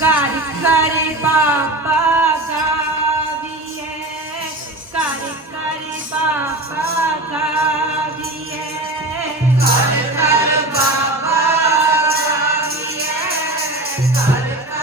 ਘਰ ਘਰ ਬਾਬਾ ਗਾਵੀਏ ਘਰ ਘਰ ਬਾਬਾ ਗਾਵੀਏ। ਘਰ ਘਰ ਬਾਬਾ ਗਾਵੀਏ ਘਰ ਘਰ